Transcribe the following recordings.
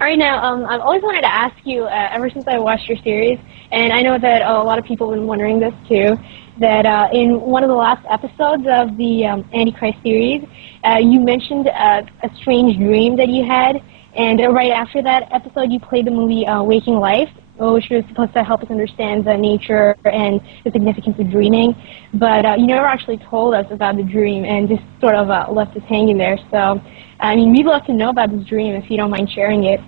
All right, now, I've always wanted to ask you, ever since I watched your series, and I know that a lot of people have been wondering this too, that in one of the last episodes of the Antichrist series, you mentioned a strange dream that you had, and right after that episode, you played the movie Waking Life, which was supposed to help us understand the nature and the significance of dreaming, but you never actually told us about the dream and just sort of left us hanging there. So, I mean, we'd love to know about this dream if you don't mind sharing it.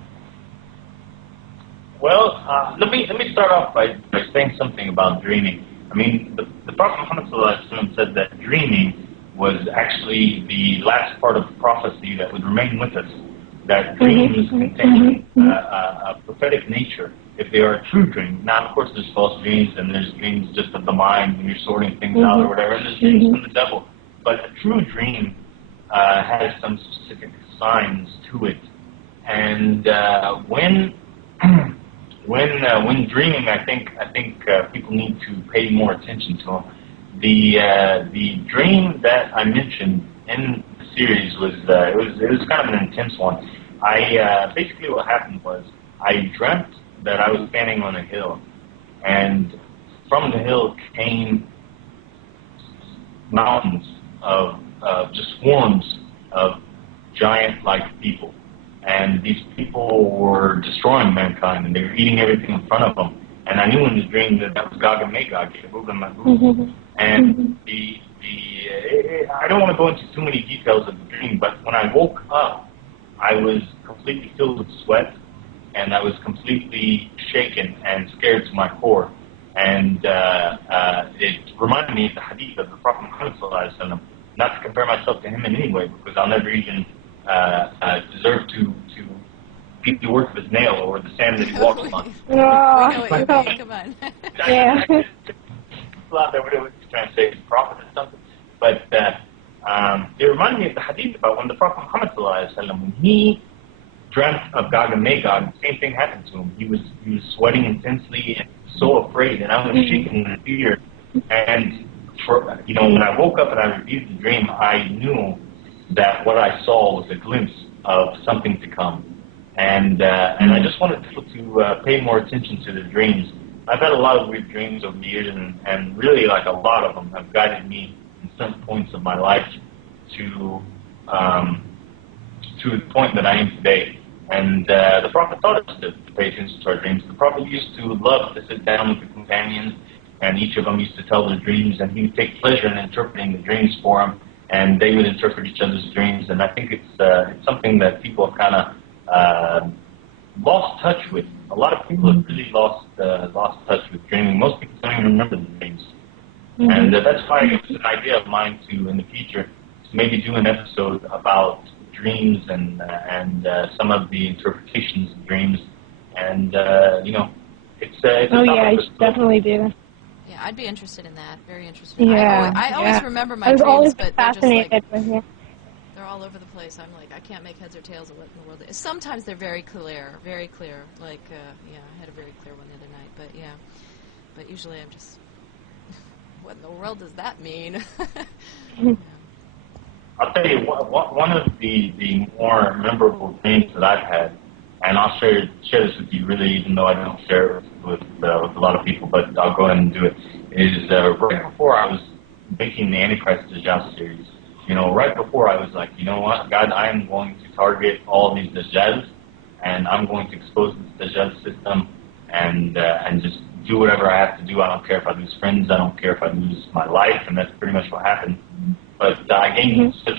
Well, let me start off by saying something about dreaming. I mean, the Prophet Muhammad ﷺ said that dreaming was actually the last part of prophecy that would remain with us. That dreams contain a prophetic nature if they are a true dream. Now, of course, there's false dreams and there's dreams just of the mind when you're sorting things out or whatever, and there's dreams from the devil. But a true dream has some specific signs to it. And when dreaming, I think people need to pay more attention to them. The dream that I mentioned in the series was it was kind of an intense one. Basically what happened was I dreamt that I was standing on a hill, and from the hill came mountains of just swarms of giant-like people. And these people were destroying mankind, and they were eating everything in front of them. And I knew in the dream that that was Gog and Magog, and I don't want to go into too many details of the dream, but when I woke up, I was completely filled with sweat, and I was completely shaken and scared to my core. And it reminded me of the hadith of the Prophet Muhammad ﷺ, not to compare myself to him in any way, because I'll never even deserve to beat the work of his nail or the sand that he walks on. We know what you mean, come on. Yeah. People out there would trying to say he's a prophet or something. But it reminded me of the hadith about when the Prophet Muhammad ﷺ, when he dreamt of Gog and Magog, the same thing happened to him. He was sweating intensely and so afraid, and I was shaking in fear. And when I woke up and I reviewed the dream, I knew that what I saw was a glimpse of something to come. And I just wanted people to pay more attention to the dreams. I've had a lot of weird dreams over the years, and really, like, a lot of them have guided me in certain points of my life to the point that I am today. And the Prophet taught us to pay attention to our dreams. The Prophet used to love to sit down with the companions, and each of them used to tell their dreams, and he would take pleasure in interpreting the dreams for them, and they would interpret each other's dreams. And I think it's something that people have kind of lost touch with. A lot of people have really lost touch with dreaming. Most people don't even remember the dreams. And that's why it's an idea of mine to, in the future, to maybe do an episode about dreams and some of the interpretations of dreams. And it's oh yeah, I should definitely do. Yeah, I'd be interested in that. Very interested. Yeah, I always remember my dreams, always but fascinated they're just like, they're all over the place. I'm like, I can't make heads or tails of what in the world is. Sometimes they're very clear, very clear. Like, I had a very clear one the other night. But yeah, but usually I'm just, what in the world does that mean? Yeah. I'll tell you, one of the more memorable dreams that I've had, and I'll share this with you, really, even though I don't share it with a lot of people, but I'll go ahead and do it, is right before I was making the Antichrist Dajjal series. Right before I was like, you know what, God, I am going to target all these Dajjals, and I'm going to expose this Dajjal system, and just do whatever I have to do. I don't care if I lose friends, I don't care if I lose my life, and that's pretty much what happened. But I gained such,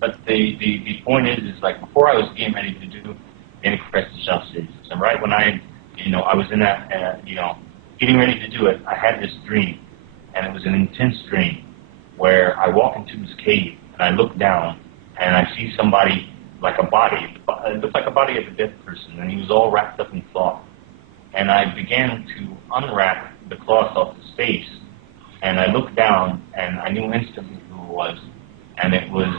but the point is like before I was getting ready to do the Antichrist Dajjal series, and right when I was in that, getting ready to do it, I had this dream, and it was an intense dream, where I walk into this cave, and I look down, and I see somebody, like a body, it looked like a body of a dead person, and he was all wrapped up in cloth. And I began to unwrap the cloth off his face, and I looked down, and I knew instantly who it was, and it was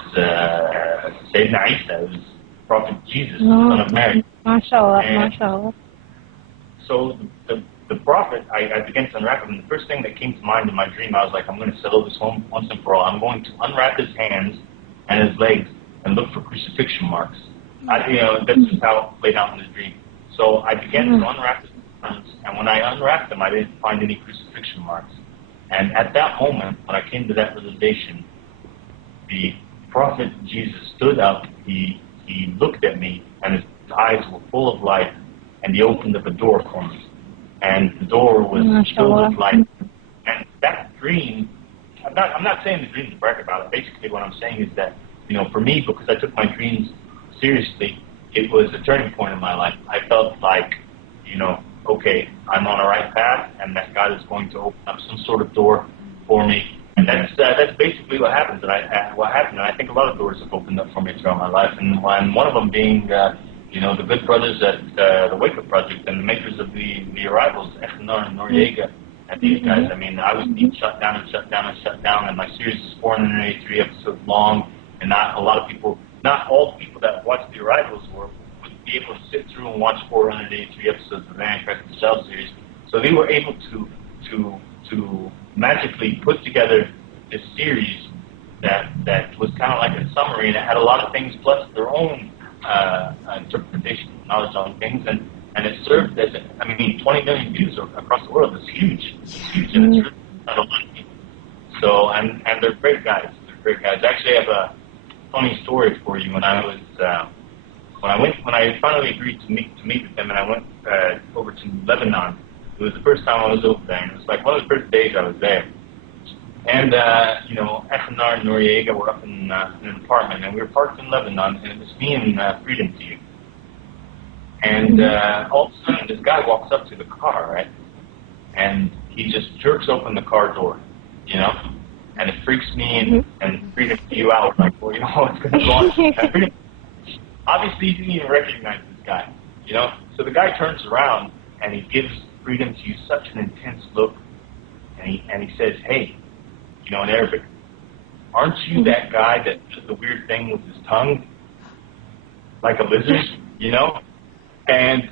Sayyidina Isa, it was Prophet Jesus, the son of Mary. MashaAllah, MashaAllah. So the Prophet, I began to unwrap him, and the first thing that came to mind in my dream, I was like, I'm going to settle this home once and for all. I'm going to unwrap his hands and his legs and look for crucifixion marks. That's just how it played out in the dream. So I began to unwrap the stones, and when I unwrapped them, I didn't find any crucifixion marks. And at that moment, when I came to that realization, the prophet Jesus stood up, he looked at me, and his eyes were full of light, and he opened up a door for me. And the door was filled with light. And that dream, I'm not saying the dream to brag about it. Basically what I'm saying is that, for me, because I took my dreams seriously, it was a turning point in my life. I felt like, okay, I'm on the right path, and that God is going to open up some sort of door for me. And that's basically what happened. And I think a lot of doors have opened up for me throughout my life. And one of them being, the good brothers at the Wake Up Project and the makers of the Arrivals, Echnar and Noriega, and these guys. I mean, I was being shut down, and my series is 483 episodes long, and not all people that watched the Arrivals would be able to sit through and watch 483 episodes of the Antichrist and Self series. So they were able to magically put together this series that was kind of like a summary, and it had a lot of things plus their own interpretation, knowledge on things, and it served as 20 million views across the world. It's huge. It's huge, and it's really not a lot of people. So, and they're great guys. Actually, I have a funny story for you. When I finally agreed to meet with them, and I went over to Lebanon. It was the first time I was over there, and it was like one of the first days I was there. And, Echnar and Noriega were up in an apartment, and we were parked in Lebanon, and it was me and Freedom to You. And all of a sudden, this guy walks up to the car, right? And he just jerks open the car door, and it freaks me and Freedom to You out. Like, well, what's going to go on? And Freedom, obviously, he didn't even recognize this guy, So the guy turns around, and he gives Freedom to You such an intense look, and he says, hey, in Arabic, aren't you that guy that does the weird thing with his tongue, like a lizard, And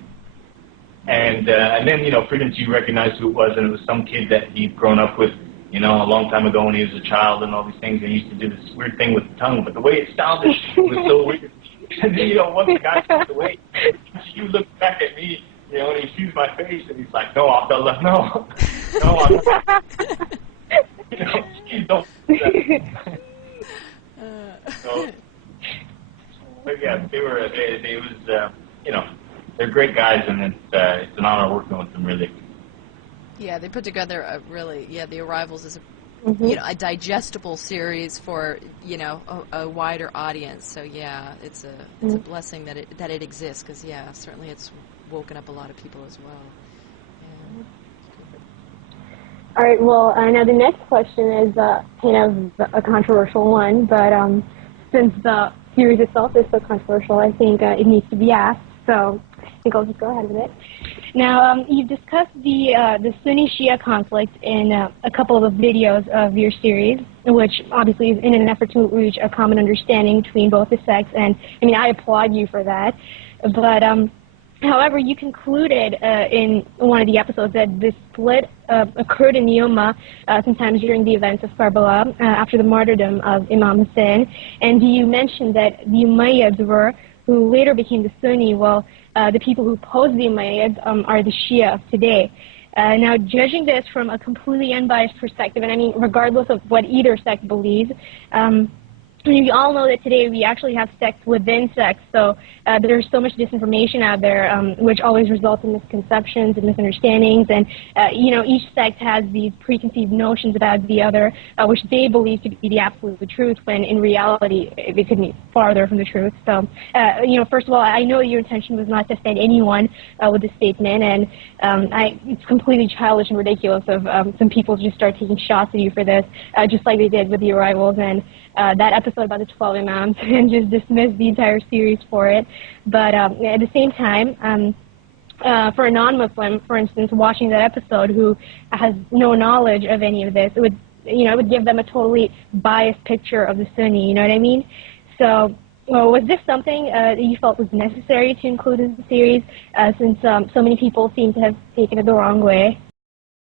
then, Freedom to You recognized who it was, and it was some kid that he'd grown up with, a long time ago when he was a child and all these things, and he used to do this weird thing with the tongue, but the way it sounded was so weird. And then, once the guy passed away, you look back at me, and he sees my face, and he's like, no, Abdullah, no, I'm not. Don't do that. So, but yeah, they're great guys, and it's an honor working with them, really. Yeah, they put together the Arrivals is a digestible series for a wider audience. So yeah, it's a blessing that it exists, because certainly it's woken up a lot of people as well. Yeah. All right, well, now the next question is kind of a controversial one, but since the series itself is so controversial, I think it needs to be asked, so I think I'll just go ahead with it. Now, you've discussed the Sunni-Shia conflict in a couple of videos of your series, which obviously is in an effort to reach a common understanding between both the sects, and I applaud you for that, but however, you concluded in one of the episodes that this split occurred in the Ummah sometimes during the events of Karbala after the martyrdom of Imam Hussein, and you mentioned that the Umayyads who later became the Sunni, while the people who opposed the Umayyads are the Shia of today. Now, judging this from a completely unbiased perspective, and regardless of what either sect believes, we all know that today we actually have sects within sects, so there's so much disinformation out there, which always results in misconceptions and misunderstandings, and each sect has these preconceived notions about the other, which they believe to be the absolute truth, when in reality it could be farther from the truth. So, first of all, I know your intention was not to offend anyone with this statement, and it's completely childish and ridiculous of some people to just start taking shots at you for this, just like they did with the Arrivals and that episode about the 12 Imams, and just dismiss the entire series for it. But at the same time, for a non-Muslim, for instance, watching that episode who has no knowledge of any of this, it would give them a totally biased picture of the Sunni, you know what I mean? So, was this something that you felt was necessary to include in the series, since so many people seem to have taken it the wrong way?